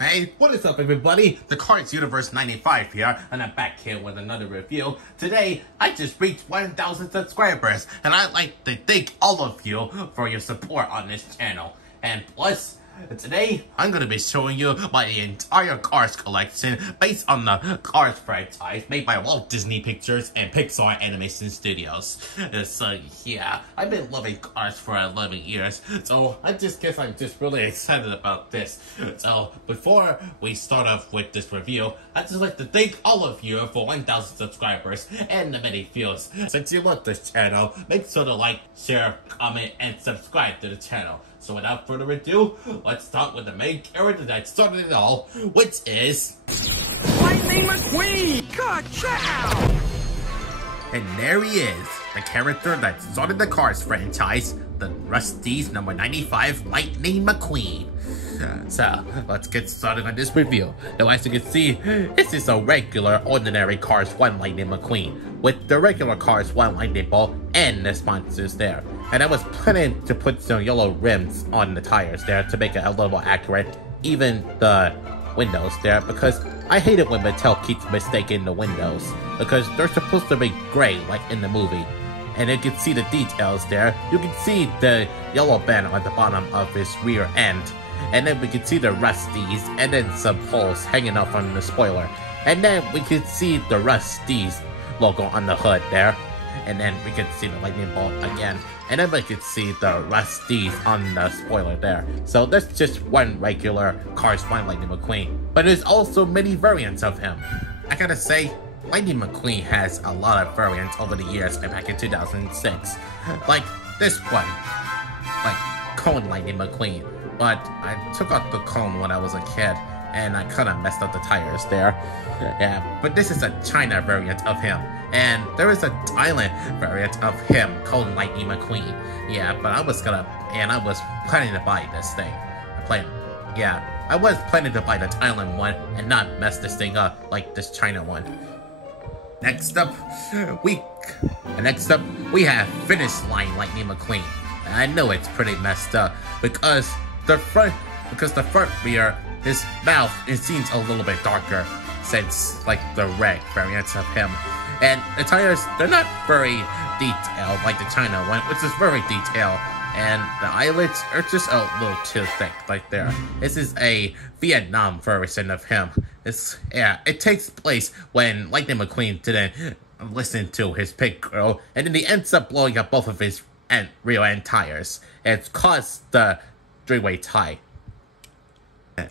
Hey, what is up everybody? The Cars Universe 95 here, and I'm back here with another review. Today, I just reached 1,000 subscribers, and I'd like to thank all of you for your support on this channel. And plus, today, I'm going to be showing you my entire Cars collection based on the Cars franchise made by Walt Disney Pictures and Pixar Animation Studios. So yeah, I've been loving Cars for 11 years, so I just guess I'm just really excited about this. So before we start off with this review, I'd just like to thank all of you for 1,000 subscribers and the many views. Since you love this channel, make sure to like, share, comment, and subscribe to the channel. So without further ado, let's start with the main character that started it all, which is Lightning McQueen! Ka-chow! And there he is, the character that started the Cars franchise, the Rusty's number 95 Lightning McQueen. So, let's get started on this review. Now, as you can see, this is a regular, ordinary Cars 1 Lightning McQueen, with the regular Cars 1 Lightning Bolt and the sponsors there. And I was planning to put some yellow rims on the tires there to make it a little more accurate, even the windows there, because I hate it when Mattel keeps mistaking the windows, because they're supposed to be gray like in the movie. And you can see the details there. You can see the yellow band on the bottom of his rear end. And then we can see the Rusties, and then some holes hanging out from the spoiler. And then we can see the Rusties logo on the hood there. And then we can see the lightning bolt again. And then we can see the Rusties on the spoiler there. So that's just one regular Cars 1 Lightning McQueen. But there's also many variants of him. I gotta say, Lightning McQueen has a lot of variants over the years and back in 2006. Like this one. Like Cone Lightning McQueen. But I took out the cone when I was a kid, and I kind of messed up the tires there. Yeah, but this is a China variant of him, and there is a Thailand variant of him called Lightning McQueen. Yeah, but I was planning to buy this thing. I was planning to buy the Thailand one and not mess this thing up like this China one. Next up, we have Finish Line Lightning McQueen. And I know it's pretty messed up because the front rear, his mouth, it seems a little bit darker since like the red variants of him. And the tires, they're not very detailed like the China one, which is very detailed. And the eyelids are just a little too thick right there. This is a Vietnam version of him. It takes place when Lightning McQueen didn't listen to his pig girl, and then he ends up blowing up both of his rear end tires. It's caused the three-way tie.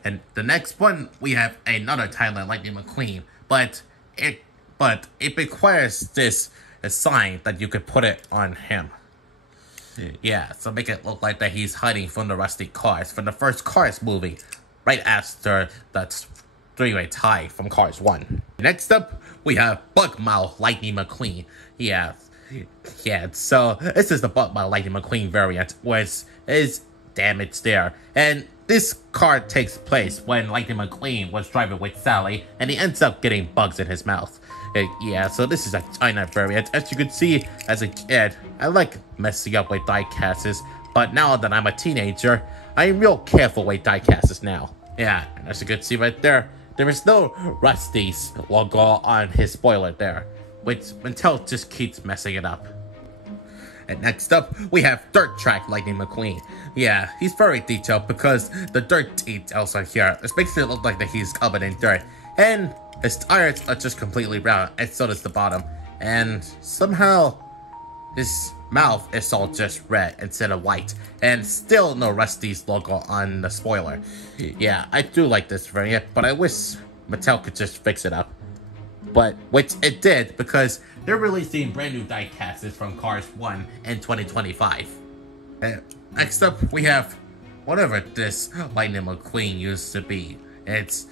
And the next one, we have another Thailand Lightning McQueen, but it requires this sign that you could put it on him. Yeah, so make it look like that he's hiding from the Rusty Cars from the first Cars movie, right after that three-way tie from Cars 1. Next up, we have Bugmouth Lightning McQueen. Yeah, so this is the Bugmouth Lightning McQueen variant, which is damaged there. And this car takes place when Lightning McQueen was driving with Sally, and he ends up getting bugs in his mouth. So this is a China variant. As you can see, as a kid, I like messing up with die casts, but now that I'm a teenager, I'm real careful with die casts now. Yeah, and as you can see right there, there is no Rusty's logo on his spoiler there, which Mattel just keeps messing it up. And next up, we have Dirt Track Lightning McQueen. Yeah, he's very detailed because the dirt details are here. This makes it look like that he's covered in dirt. And his tires are just completely brown, and so does the bottom. And somehow, his mouth is all just red instead of white. And still no Rusty's logo on the spoiler. Yeah, I do like this variant, but I wish Mattel could just fix it up. But, which it did, because they're releasing brand new die casts from Cars 1 in 2025. Next up, we have whatever this Lightning McQueen used to be. It's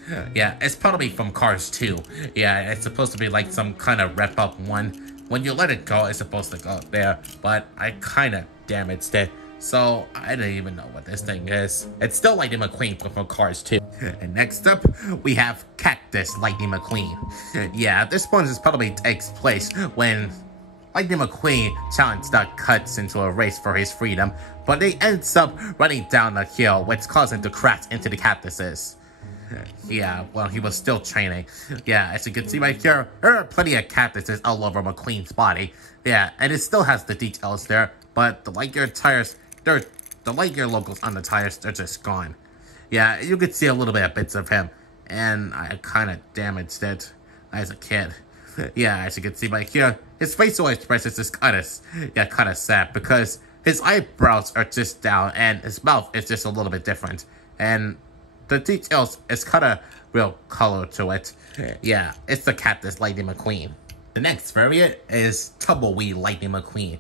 probably from Cars 2. Yeah, it's supposed to be like some kind of rep-up one. When you let it go, it's supposed to go there, but I kind of damaged it. So, I don't even know what this thing is. It's still Lightning McQueen from Cars 2. And next up, we have Cactus Lightning McQueen. Yeah, this one probably takes place when Lightning McQueen challenged the Cuts into a race for his freedom, but he ends up running down a hill, which caused him to crash into the cactuses. Yeah, well, he was still training. Yeah, as you can see right here, there are plenty of cactuses all over McQueen's body. Yeah, and it still has the details there, but the Lightyear tires, the Lightyear logos on the tires, they're just gone. Yeah, you could see a little bit of bits of him, and I kind of damaged it as a kid. Yeah, as you can see right here, his facial expression is kind of sad because his eyebrows are just down and his mouth is just a little bit different. And the details is kind of real color to it. Yeah, it's the Cactus Lightning McQueen. The next variant is Tumbleweed Lightning McQueen.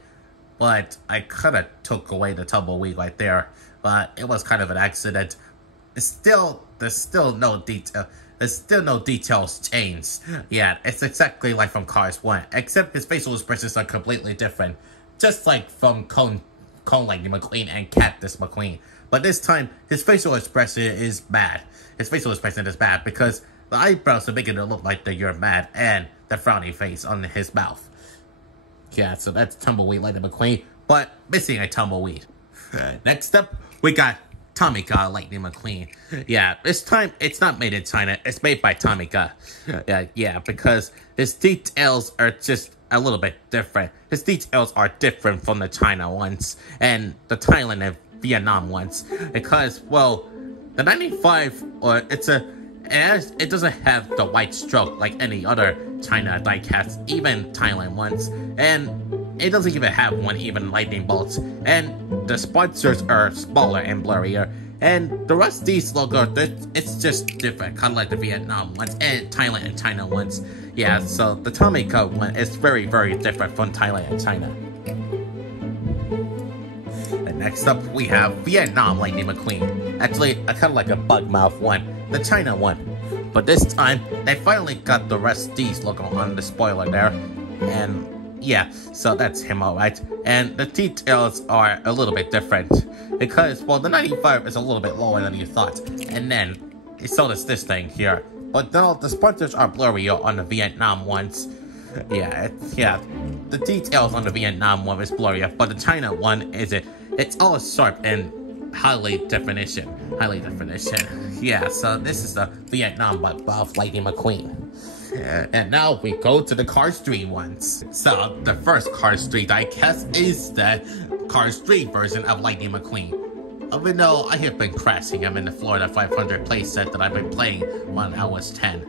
But I kind of took away the Tumbleweed right there. But it was kind of an accident. There's still no detail. There's still no details changed. Yeah, it's exactly like from Cars 1. Except his facial expressions are completely different. Just like from Cone Lightning McQueen and Cactus McQueen. But this time, his facial expression is bad. His facial expression is bad because the eyebrows are making it look like that you're mad and the frowny face on his mouth. Yeah, so that's Tumbleweed Lightning McQueen, but missing a Tumbleweed. Next up, we got Tomica Lightning McQueen. Yeah, this time, it's not made in China. It's made by Tomica. Yeah, because his details are just a little bit different. His details are different from the China ones and the Thailand and Vietnam ones, because, well, the 95, it doesn't have the white stroke like any other China diecast, even Thailand ones, and it doesn't even have one even lightning bolts, and the sponsors are smaller and blurrier, and the Rust-eze logo, it's just different, kind of like the Vietnam ones and Thailand and China ones. Yeah, so the Tomica one is very, very different from Thailand and China. Next up, we have Vietnam Lightning McQueen. Actually, I kind of like a bug mouth one, the China one. But this time, they finally got the Rust-eze logo on the spoiler there. And yeah, so that's him alright. And the details are a little bit different. Because, well, the 95 is a little bit lower than you thought. And then, so does this thing here. But no, the sponsors are blurrier on the Vietnam ones. Yeah, the details on the Vietnam one is blurrier, but the China one it's all sharp and highly definition. Yeah, so this is the Vietnam of Lightning McQueen. And now we go to the Cars 3 ones. So the first Cars 3 diecast is the Cars 3 version of Lightning McQueen. Even though I have been crashing him in the Florida 500 playset that I've been playing when I was 10.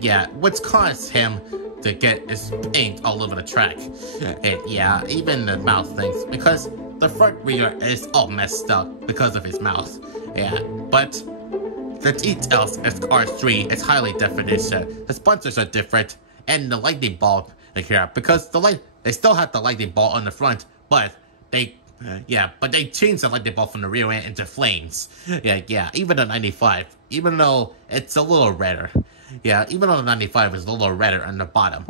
Yeah, what's caused him to get his paint all over the track. And yeah, even the mouth things, because the front rear is all messed up because of his mouth. Yeah, but the details as Cars 3 is highly definition. The sponsors are different, and the lightning bulb here, because they still have the lightning bolt on the front, but they changed the lightning bolt from the rear end into flames. Yeah, even the 95, even though it's a little redder. Yeah, even though the 95 is a little redder on the bottom.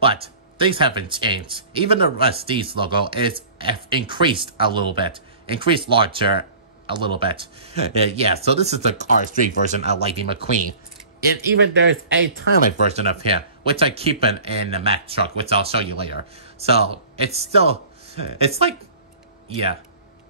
But things haven't changed. Even the Rust-eze logo is increased a little bit. Increased larger a little bit. Yeah, so this is the Cars 3 version of Lightning McQueen. And even there's a Thailand version of him, which I keep in the Mack truck, which I'll show you later. So, it's like, yeah.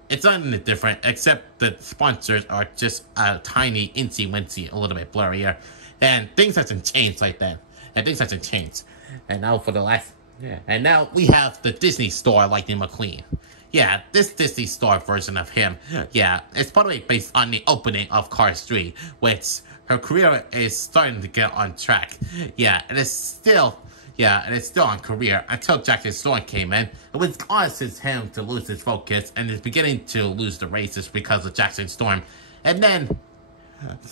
It's not any different, except the sponsors are just a tiny, incy-wincy, a little bit blurrier. And things hasn't changed like that. And now for the last... Yeah. And now we have the Disney Store Lightning McQueen. Yeah, this Disney Store version of him. Yeah, it's probably based on the opening of Cars 3, which her career is starting to get on track. Yeah, and it's still on career until Jackson Storm came in, which causes him to lose his focus and is beginning to lose the races because of Jackson Storm. And then,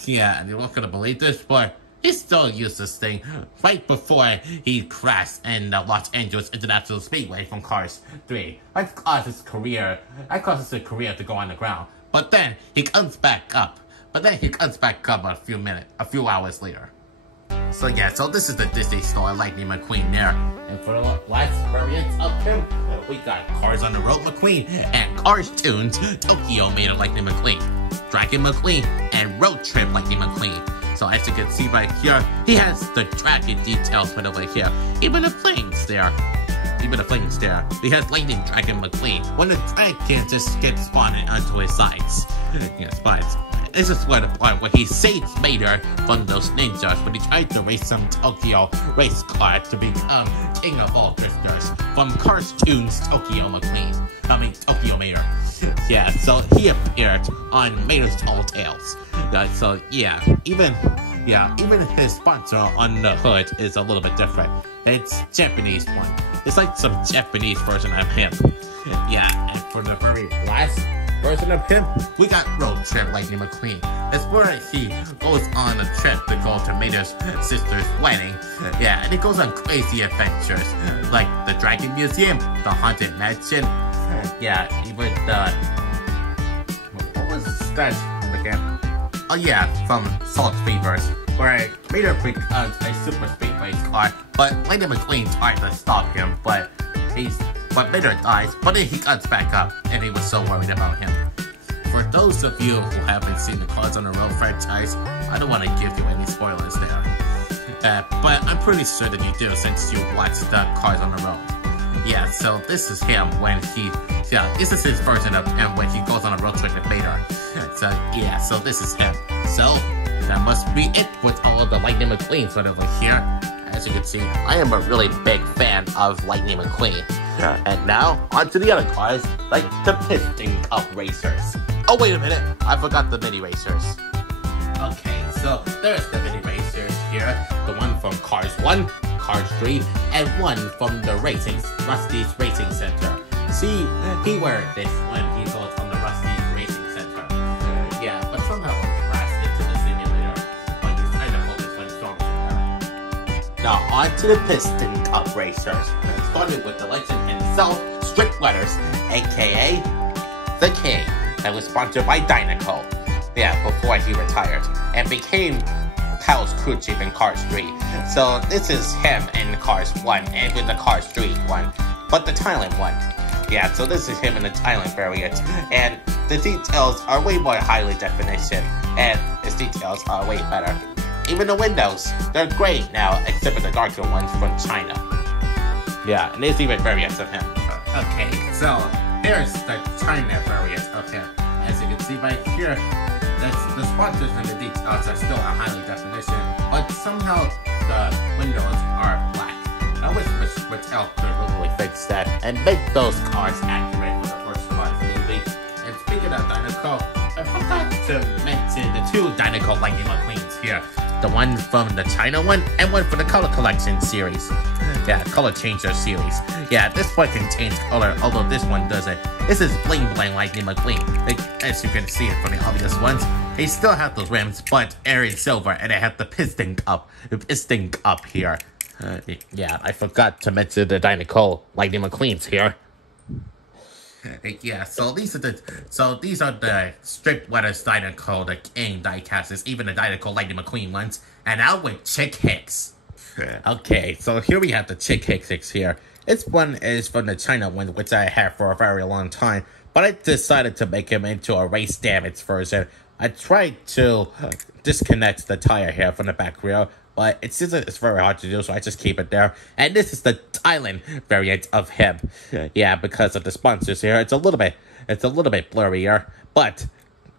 yeah, you're not gonna believe this, but he still used this thing right before he crashed in the Los Angeles International Speedway from Cars 3. That caused his career to go on the ground. But then he comes back up. A few hours later. So yeah, so this is the Disney Store Lightning McQueen there. And for the last variants of him, we got Cars on the Road McQueen and Cars Tunes Tokyo Made of Lightning McQueen, Dragon McQueen, and Road Trip Lightning McQueen. So as you can see right here, he has the dragon details put over here. Even the flames there. He has Lightning Dragon McQueen when the dragon just gets spawned onto his sides. Yeah, spines. this is where the part where he saves Mater from those ninjas when he tried to race some Tokyo race car to become king of all drifters from Cartoon's Tokyo McQueen. Tokyo Mater. Yeah, so he appeared on Mater's Tall Tales. So yeah, even his sponsor on the hood is a little bit different. It's Japanese one. It's like some Japanese version of him. Yeah, and for the very last version of him, we got Road Trip Lightning McQueen. It's where he goes on a trip to go to Mater's sister's wedding. Yeah, and he goes on crazy adventures, like the Dragon Museum, the Haunted Mansion. Yeah, even what was that again? Oh yeah, from Salt Fevers, where Mater becomes a super speed race car, but Lightning McQueen tried to stop him, but Mater dies, but then he comes back up, and he was so worried about him. For those of you who haven't seen the Cars on the Road franchise, I don't want to give you any spoilers there. But I'm pretty sure that you do since you watched the Cars on the Road. Yeah, so this is him when this is his version of him when he goes on a road trip with Mater. So yeah, so this is him. So that must be it with all of the Lightning McQueen sort of like here. As you can see, I am a really big fan of Lightning McQueen. And now, on to the other cars, like the Piston Cup Racers. Oh wait a minute, I forgot the Mini Racers. Okay, so there's the Mini Racers here. The one from Cars 1, Cars 3, and one from the Rusty's Racing Center. See, he wears this when he goes on the Rusty's Racing Center. Yeah, but somehow it crashed into the simulator when he's trying to hold this one strong. Now on to the Piston Cup Racers. Started with the legend himself, Strict Letters, aka The King, that was sponsored by Dynaco. Yeah, before he retired, and became Kyle's crew chief in Cars 3. So this is him in Cars 1 and with the Cars 3 one, but the Thailand one. Yeah, so this is him in the Thailand variant, and the details are way more highly definition, and his details are way better. Even the windows, they're great now, except for the darker ones from China. Yeah, and there's even variants of him. Okay, so here's the China variant of him. As you can see right here, the sponsors and the details are still a highly definition, but somehow the windows are black. I wish Mattel could really fix that and make those cars accurate for the first Cars movie. And speaking of Dynaco, I forgot to mention the two Dynaco Lightning McQueens here. The one from the China one and one for the Color Collection series. Yeah, Color Changer series. Yeah, this one can change color, although this one doesn't. This is Bling Bling Lightning McQueen. As you can see it from the obvious ones, they still have those rims, but they're in silver, and they have the piston up here. Yeah, I forgot to mention the Dynaco Lightning McQueens here. Yeah, so these are the Strict Letters Dynaco, the King diecasts, even the Dynaco Lightning McQueen ones, and now with Chick Hicks. Okay, so here we have the Chick Hicks here. This one is from the China one, which I had for a very long time, but I decided to make him into a race damage version. I tried to disconnect the tire here from the back wheel, but it's very hard to do, so I just keep it there. And this is the Thailand variant of him. Yeah, because of the sponsors here, it's a little bit blurrier, but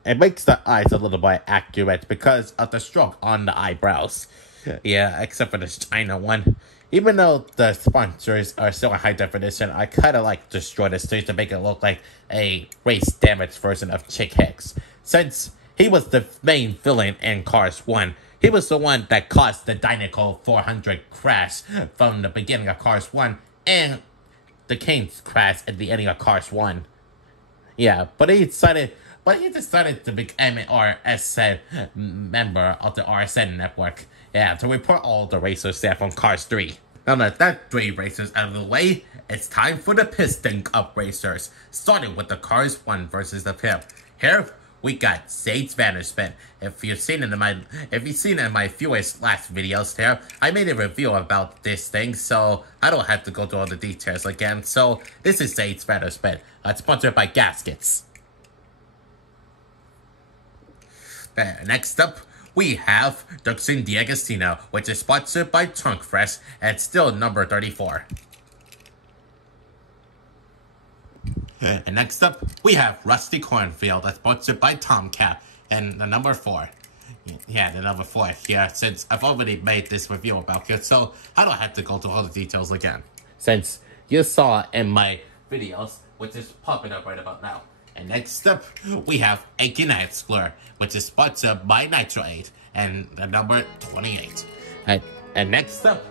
it makes the eyes a little bit accurate because of the stroke on the eyebrows. Yeah, except for this China one. Even though the sponsors are still in high definition, I kind of like to destroy the stage to make it look like a race damage version of Chick Hicks. Since he was the main villain in Cars 1, he was the one that caused the Dynaco 400 crash from the beginning of Cars 1 and the King's crash at the ending of Cars 1. Yeah, but he decided to become an RSN member of the RSN network. Yeah, to report all the racers there from Cars 3. Now that 3 racers out of the way, it's time for the Piston Cup Racers, starting with the Cars 1 versus of him. Here we got Sage Vanderspin. If you've seen it in my fewest last videos there, I made a review about this thing, so I don't have to go through all the details again. So this is Sage Vanderspin, sponsored by Gaskets. Next up, we have Duxin D'Agostino, which is sponsored by Trunk Fresh, and still number 34. And next up, we have Rusty Cornfield, that's sponsored by Tomcat, And the number 4. Yeah, the number 4 here, since I've already made this review about it, so I don't have to go through all the details again. Since you saw in my videos, which is popping up right about now. And next up, we have a Kinetic Explorer, which is sponsored by Nitro 8, and the number 28. And next up,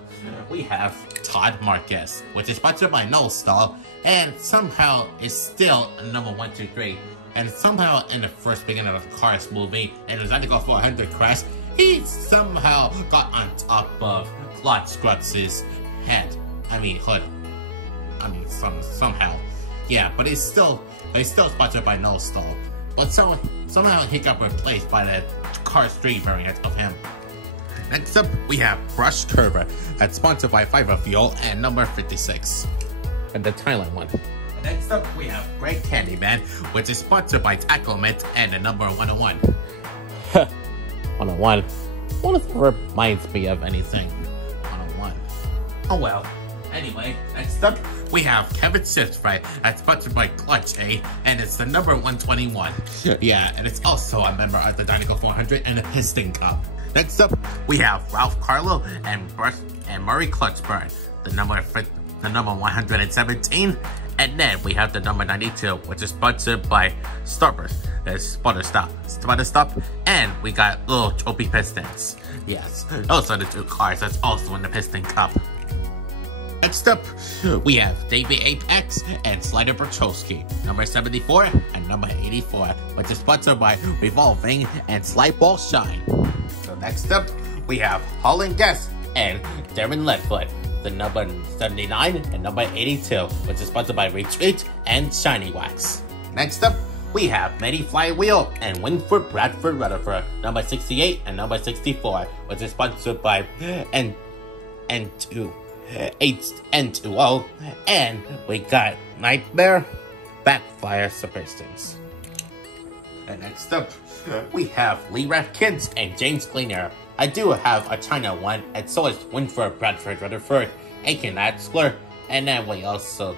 we have Todd Marquez, which is sponsored by No Stall, and somehow is still number 123. And somehow in the first beginning of the Cars movie, and was at to go for 100 crash, he somehow got on top of Claude Scruggs' head. I mean, hood. I mean, somehow. Yeah, but he's still sponsored by No Stall. But somehow he got replaced by the Cars 3 variant of him. Next up, we have Brush Curver, that's sponsored by Fiverr Fuel and number 56. And the Thailand one. Next up, we have Great Candyman, which is sponsored by Taco Mint and the number 101. 101? What if it reminds me of anything? 101. Oh well. Anyway, next up, we have Kevin Sitzfried, that's sponsored by Clutch A, and it's the number 121. Yeah, and it's also a member of the Dynaco 400 and a Piston Cup. Next up, we have Ralph Carlo and Murray Clutchburn, the number 117. And then we have the number 92, which is sponsored by Starburst. That's Sputterstop. And we got little Trophy Pistons. Yes, those are the 2 cars that's also in the Piston Cup. Next up, we have Davey Apex and Slider Bertrowski, number 74 and number 84, which is sponsored by Revolving and Slide Ball Shine. So next up, we have Holland Guest and Darren Ledfoot, the number 79 and number 82, which is sponsored by Retreat and Shiny Wax. Next up, we have Matty Flywheel and Winford Bradford Rutherford, number 68 and number 64, which is sponsored by N2O, and we got Nightmare Backfire Superstings. And next up, we have Lee Rathkins and James Cleaner. I do have a China one, and so is Winford Bradford Rutherford, Aiken Adskler, and then we also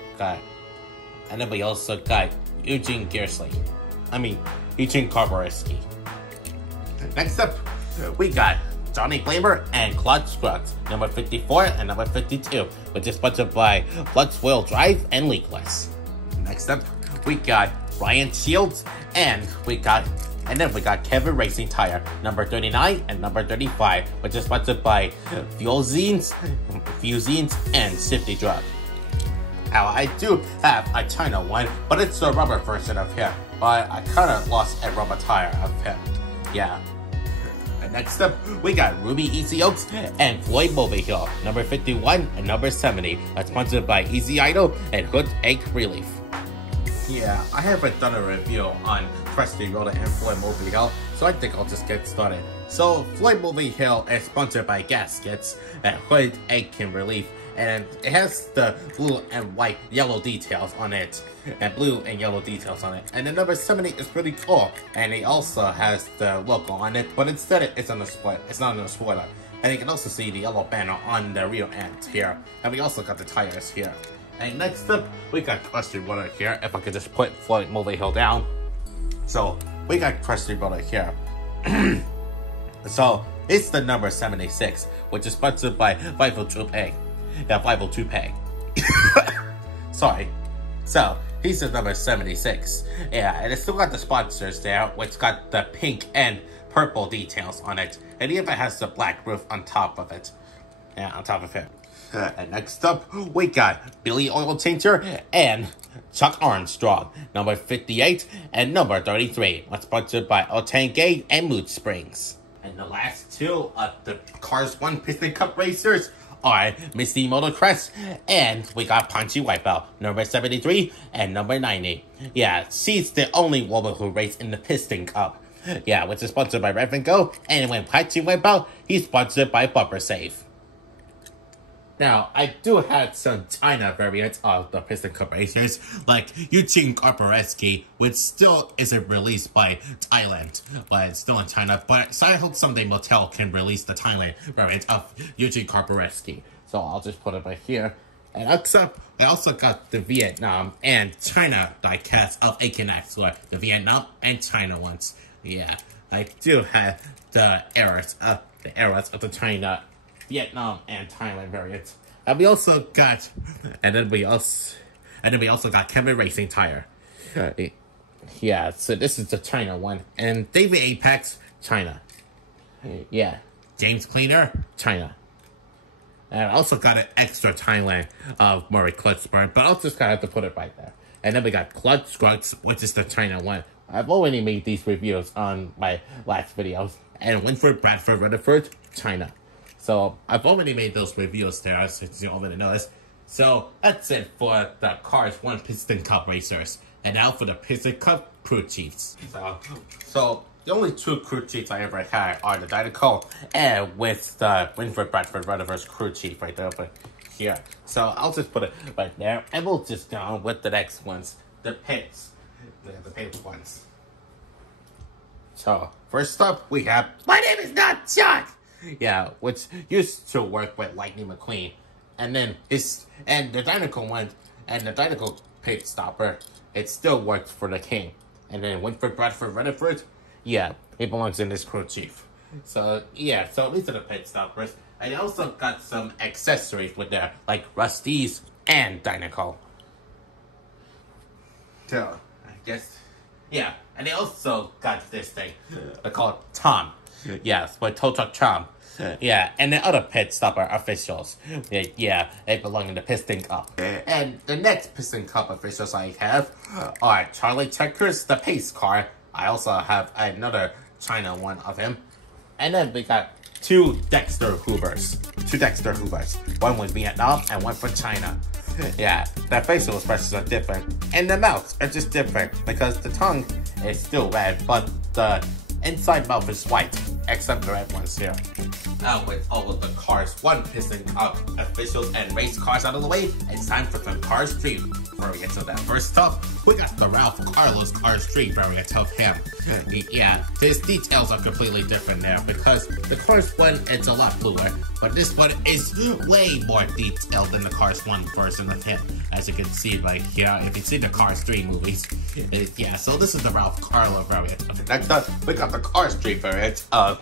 got Eugene Gearsley. Eugene Karborowski. Next up, we got Johnny Blamer and Claude Scruggs, number 54 and number 52, which is sponsored by Flux Wheel Drive and Leakless. Next up, we got Ryan Shields, and then we got Kevin Racing Tire, number 39 and number 35, which is sponsored by Fusines and Sifty Drug. Now, I do have a China one, but it's the rubber version of him, but I kind of lost a rubber tire of him. Yeah. And next up, we got Ruby Easy Oaks and Floyd Mulvihill, number 51 and number 70, that's sponsored by Easy Idol and Hood Egg Relief. Yeah, I haven't done a review on Preston Roller and Floyd Mulvihill, so I think I'll just get started. So, Floyd Mulvihill is sponsored by Gaskets and Hood Egg Relief, and it has the blue and white yellow details on it, and blue and yellow details on it. And the number 70 is pretty cool, and it also has the logo on it, but instead it's on the split. It's not on the spoiler. And you can also see the yellow banner on the rear end here, and we also got the tires here. And next up, we got Crusty Brother here, if I could just put Floyd Mulvihill down. So, we got Crusty Brother here. So, it's the number 76, which is sponsored by 502 Pay. Sorry. So, he's the number 76. Yeah, and it's still got the sponsors there, which got the pink and purple details on it. And even has the black roof on top of it. Yeah, on top of it. And next up, we got Billy Oil Changer and Chuck Armstrong, number 58 and number 33. What's sponsored by Otangay and Mood Springs. And the last 2 of the Cars 1 Piston Cup racers are Misty Motocross, and we got Punchy Wipeout, number 73 and number 90. Yeah, she's the only woman who raced in the Piston Cup. Yeah, which is sponsored by Rev and Go, and when Punchy Wipeout, he's sponsored by Bumper Safe. Now, I do have some China variants of the Piston Cup racers, like Eugene Karborowski, which still isn't released by Thailand, but it's still in China. But so I hope someday Mattel can release the Thailand variant of Eugene Karborowski. So I'll just put it right here. And I also got the Vietnam and China diecast of Aiken Axler, the Vietnam and China ones. Yeah, I do have the eras of the China, Vietnam, and Thailand variants. And we also got, and then we also got Kemet Racing Tire. Yeah, so this is the China one, and David Apex, China. Yeah, James Cleaner, China. And I also got an extra Thailand of Murray Klutzburn, but I'll just kind of have to put it right there. And then we got Klutz Scruggs, which is the China one. I've already made these reviews on my last videos. And Winford, Bradford, Rutherford, China. So I've already made those reviews there, as you already noticed. So that's it for the Cars 1 Piston Cup racers. And now for the Piston Cup crew chiefs. So the only two crew chiefs I ever had are the Dynaco and with the Winford, Bradford, Rutherford's crew chief right there over here. So I'll just put it right there, and we'll just go on with the next ones, the pits, the pit ones. So first up, we have My Name Is Not Chuck. Yeah, which used to work with Lightning McQueen, and then the Dynaco one and the Dynaco pit stopper. It still worked for the King, and then Winford, Bradford, Rutherford. Yeah, it belongs in this crew chief. So yeah, so these are the pit stoppers. I also got some accessories with there, like Rusty's and Dynaco. So I guess, yeah, and they also got this thing. They call it Tom. Yes, with Tow Truck Tom. Yeah, and the other pit stopper officials. Yeah, they belong in the Piston Cup. And the next Piston Cup officials I have are Charlie Checkers, the pace car. I also have another China one of him. And then we got two Dexter Hoovers. One with Vietnam and one for China. Yeah, the facial expressions are different. And the mouths are just different because the tongue is still red, but the inside mouth is white, except the red ones here. Now with all of the Cars 1 Piston Cup officials and race cars out of the way, it's time for the Cars 3 variant of that. First up, we got the Ralph Carlos Cars 3 variant of him. Yeah, his details are completely different there because the Cars 1, it's a lot bluer, but this one is way more detailed than the Cars 1 version of him. As you can see right here, if you see the Cars 3 movies. Yeah, so this is the Ralph Carlo variant. Next up, we got the Cars 3 variant of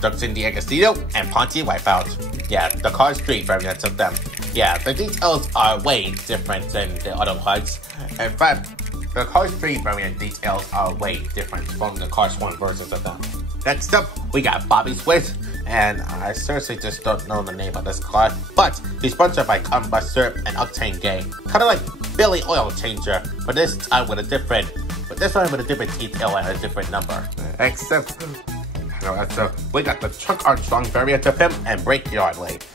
Dustin D'Agostino and Ponty Wipeout. Yeah, the Cars 3 variants of them. Yeah, the details are way different than the other ones. In fact, the Cars 3 variant details are way different from the Cars 1 versions of them. Next up, we got Bobby Swift, and I seriously just don't know the name of this car, but he's sponsored by Combustor and Octane Gang. Kind of like Billy Oil Changer, but this time with a different detail and a different number. Next up, so we got the Chuck Armstrong variant of him and Brickyard Lake.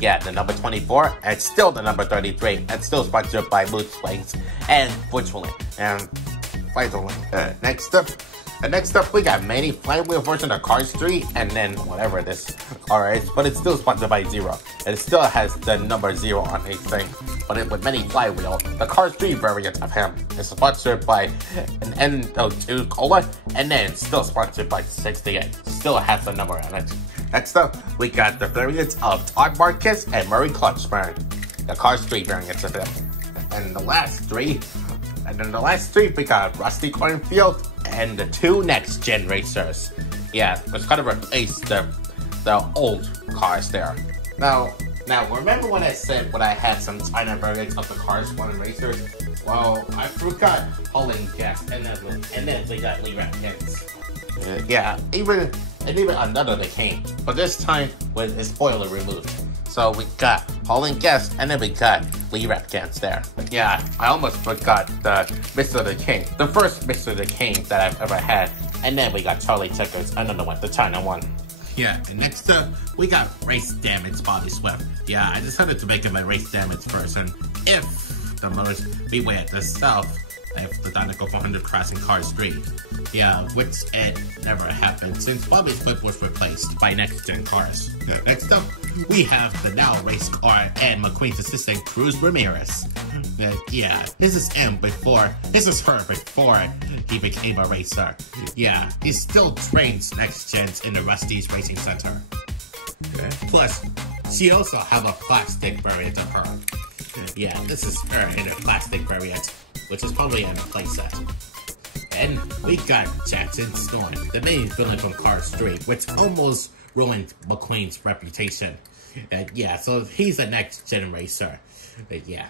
Yeah, the number 24, and still the number 33, and still sponsored by Mood Swings and Virtually and Vitally. Next up, we got Manny Flywheel version of Cars 3, and then whatever this car is, but it's still sponsored by Zero. And it still has the number 0 on his thing, but with Manny Flywheel, the Cars 3 variant of him is sponsored by an NO2 Cola, and then still sponsored by 68. Still has the number on it. Next up, we got the variants of Todd Marquez and Murray Klutzburn, the Cars 3 variants of him. And the last three, we got Rusty Cornfield and the two next gen racers. Yeah, it's kind of replaced the old cars there. Now remember when I said when I had some China variants of the Cars 1 racers? Well, I forgot Pauline Guest, and then we got Lee Ratkins. Yeah, even another that came, but this time with a spoiler removed. So we got Pauline Guest, and then we got Lee Ratkins there. But yeah, I almost forgot the Mr. the King, the first Mr. the King that I've ever had. And then we got Charlie Checkers, another one, the China one. Yeah, and next up, we got Race Damage Bobby Swift. Yeah, I decided to make him a Race Damage person if the motors beware the south if the Dynaco 400 crashing Cars 3. Yeah, which it never happened since Bobby Swift was replaced by next-gen cars. Next up, we have the now race car and McQueen's assistant Cruz Ramirez. Yeah, this is her before he became a racer. Yeah, he still trains next-gens in the Rusty's Racing Center. Plus, she also have a plastic variant of her. Yeah, this is her in a plastic variant, which is probably in a playset. And we got Jackson Storm, the main villain from Cars 3, which almost ruined McQueen's reputation. Yeah, so he's the next gen racer. Yeah.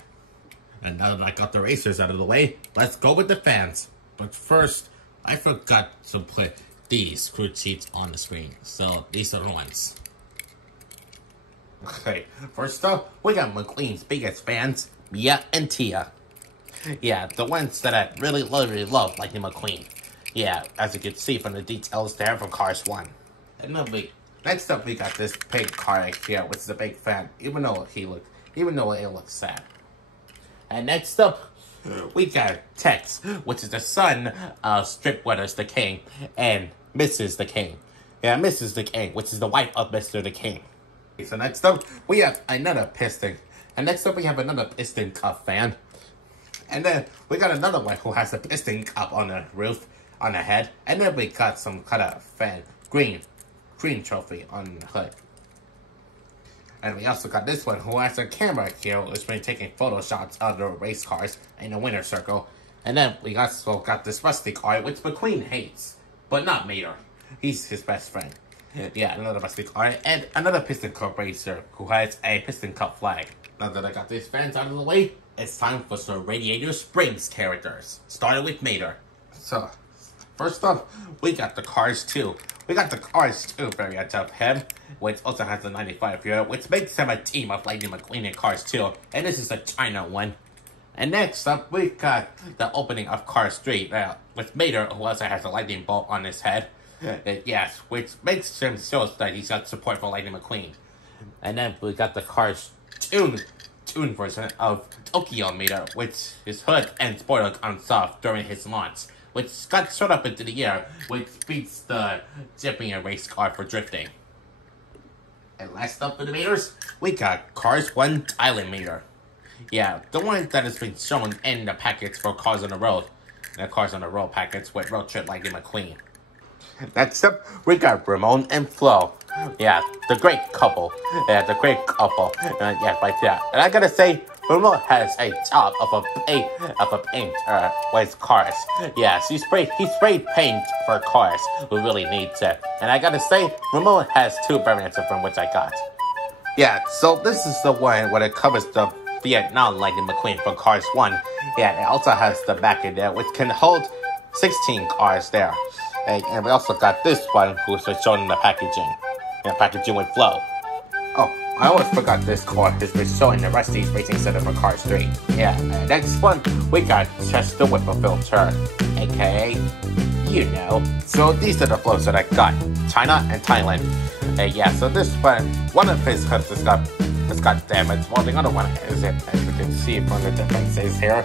And now that I got the racers out of the way, let's go with the fans. But first, I forgot to put these crew sheets on the screen. So these are the ones. Okay, first up, we got McQueen's biggest fans, Mia and Tia. Yeah, the ones that I really love Lightning McQueen. Yeah, as you can see from the details there from Cars 1. And then next up we got this pink car right here, which is a big fan, even though it looks sad. And next up, we got Tex, which is the son of Stripweather's the King, and Mrs. the King. Yeah, Mrs. the King, which is the wife of Mr. the King. So next up, we have another Piston. And next up, we have another Piston Cup fan. And then we got another one who has a Piston Cup on the roof, on the head. And then we got some kind of fan, green trophy on the hood. And we also got this one who has a camera here, who's been taking photo shots of the race cars in the winner's circle. And then we also got this rusty car, which McQueen hates, but not Mater. He's his best friend. Yeah, another rusty car, and another Piston Cup racer who has a Piston Cup flag. Now that I got these fans out of the way, it's time for some Radiator Springs characters, starting with Mater. So, first up, we got the Cars 2. We got the Cars 2 variant of him, which also has the 95 here, which makes him a team of Lightning McQueen and Cars 2, and this is the China one. And next up, we got the opening of Cars 3, with Mater, who also has a lightning bolt on his head. Yes, which makes him shows that he's got support for Lightning McQueen. And then we got the Cars Tune version of Tokyo Mater, which his hood and spoiler on soft during his launch, which got shot up into the air, which beats the Japanese race car for drifting. And last up for the Maters, we got Cars 1 Thailand Mater. Yeah, the one that has been shown in the packets for Cars on the Road. The Cars on the Road packets with Road Trip Lightning McQueen. Next up, we got Ramon and Flo. Yeah, the great couple. Yeah, the great couple. Yeah, right there. And I gotta say, Ramon has a job of a paint with cars. Yes, he sprayed paint for cars who really needs it. And I gotta say, Ramon has 2 variants of them, which I got. Yeah, so this is the one where it covers the Vietnam Lightning McQueen for Cars 1. Yeah, it also has the back in there, which can hold 16 cars there. And we also got this one, who's shown in the packaging. Yeah, packaging with Flo. Oh, I almost forgot this car has been shown in the Rusty's Racing Center for Cars 3. Yeah, next one, we got Chester Whipplefilter, aka, you know. So these are the flows that I got, China and Thailand. Yeah, so this one of his hoods has got damage, while the other one isn't, as you can see from the differences here.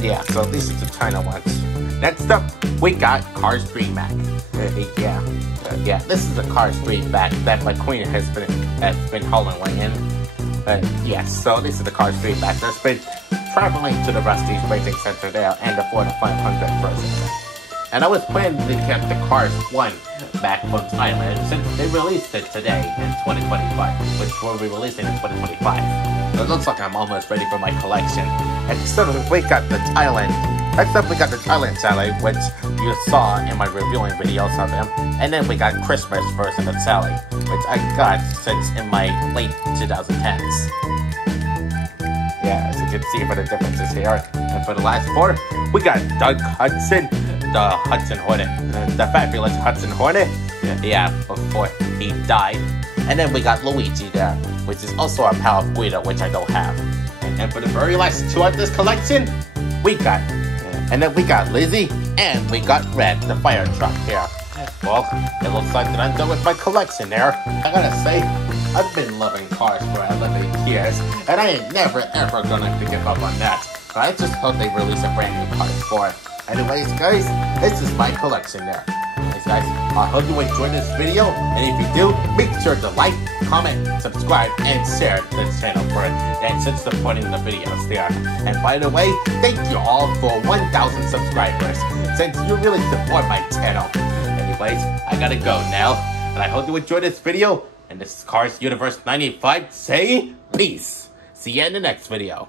Yeah, so these are the China ones. Next up, we got Cars 3 Mac. Yeah, this is the Cars 3 Mac that McQueen has been hauling away in. Yes, so this is the Cars 3 Mac that's been traveling to the Rusty's Racing Center there and the Ford 500 version. And I was planning to get the Cars 1 back from Thailand since they released it today in 2025, which will be releasing in 2025. It looks like I'm almost ready for my collection. And so we got the Thailand. Next up, we got the Thailand Sally, which you saw in my reviewing videos of them. And then we got Christmas version of Sally, which I got since in my late 2010s. Yeah, as you can see for the differences here. And for the last 4, we got Doug Hudson, the Hudson Hornet, the fabulous Hudson Hornet. Yeah, before he died. And then we got Luigi there, which is also a Pal of Guido, which I don't have. And for the very last 2 of this collection, we got Lizzie, and we got Red, the fire truck here. Well, it looks like that I'm done with my collection there. I gotta say, I've been loving cars for 11 years, and I ain't never ever gonna give up on that. But I just hope they release a brand new Cars 4. Anyways, guys, this is my collection there. Anyways, guys, I hope you enjoyed this video, and if you do, make sure to like, comment, subscribe, and share this channel for it, and since supporting the videos there. And by the way, thank you all for 1,000 subscribers, since you really support my channel. Anyways, I gotta go now, and I hope you enjoyed this video, and this is Cars Universe 95 saying peace. See you in the next video.